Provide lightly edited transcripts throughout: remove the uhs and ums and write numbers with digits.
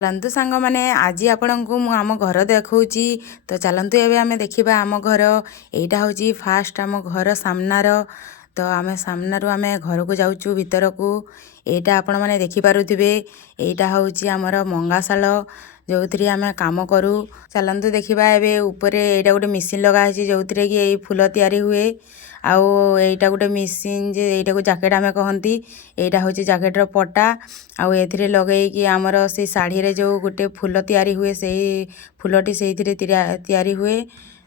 चलतु सांग मैंने आज आपण को आम घर देखी तो चलतु एवं आम देखा आम घर यहाँ हूँ फास्ट आम घर सामनार तो आम सामनारू आम घर को जाऊँ भीतर को यहाँ आपण मैंने देखिपे यहाँ हूँ आमर मंगाशाल जो थी आम कम करूँ चलतु देखा एवं ऊपर यहाँ गोटे मेसीन लगाई जो थी कि फूल तैयारी हुए आउ एटा गोटे मेसीन जे एटा को जैकेट आमे कहंती एटा होची जैकेट रो पटा आउ एथिरे लगेई कि हमर से साड़ी रे जो गोटे फूल तैयारी हुए सेही फूलटी सेहिथिरे तैयारी हुए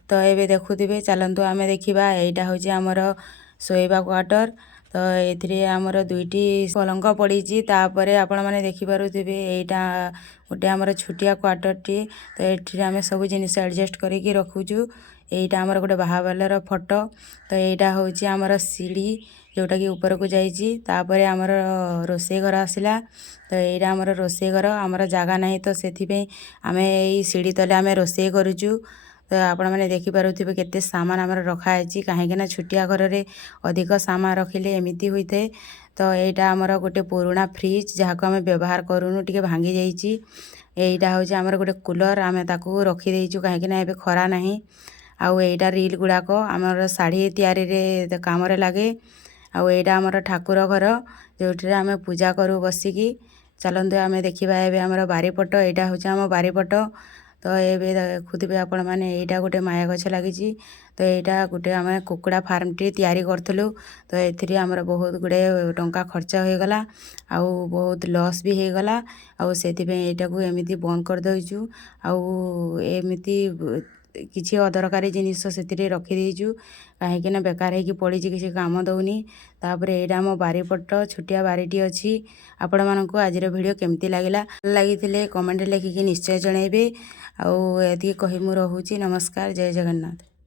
तो एबे देखुथिबे चलंतु आमे देखिबा एटा होची हमर सोएबा क्वार्टर तो एथिरे हमर दुईटी पलंक पड़ीची तापरे आपण माने देखि पारुथिबे एटा गोटे हमर छुटिया क्वार्टर टी तो एथिरे आमे सब जिनिस एडजस्ट करिकि रखुछु एटा हमर गोटे बाहावालर फोटो तो यहाँ हूँ आमर सीढ़ी जोटा कि ऊपर को जाइए तापर आमर रोषे घर आसला तो यहाँ आमर रोषे घर आमर जगह नहीं तो से आम यही सीढ़ी तले आम रोषे करुचु तो आपण मैंने देखिपे केते सामान आमर रखाई कहीं छुटिया घर में अधिक सामान रखिले एमती होता है तो यहाँ आमर गोटे पुराना फ्रिज जहाँ को आम व्यवहार करूनु टे भांगी जाइए यहाँ हूँ आमर गोटे कूलर आम ताकू रखीदेचु कहीं खरा नहीं आउ एटा रील गुड़ाक आमर शाढ़ी तैयारी रे काम लगे आउ एटा आमर ठाकुर घर जो आम पूजा करूँ बसिकी चलतु आम देखा एवं आमर बारीपट यहाँ हूँ आम बारीपट तो ये देखुवे आपण मैंने यहाँ गोटे माया गछ लगी तो यहाँ गोटे आम कुकुड़ा फार्म टी तैयारी करूँ तो ये आमर बहुत गुड़े टंका खर्च हो गला आउ बहुत लॉस भी हो गला आउ से यहाँ को एमती बंद कर देचु आउ एमती किसी अदरकारी जिनिस से रखीदेचु कहीं बेकार हो पड़ी किसी काम दौनी तापर यहाँ आम बारीपट छोटिया बारीटी अच्छी आपण मानक आज वीडियो केमती लगिला लगी कमेंट लिखिकी निश्चय जनइबे आउ ये कही मु रहुची नमस्कार जय जगन्नाथ।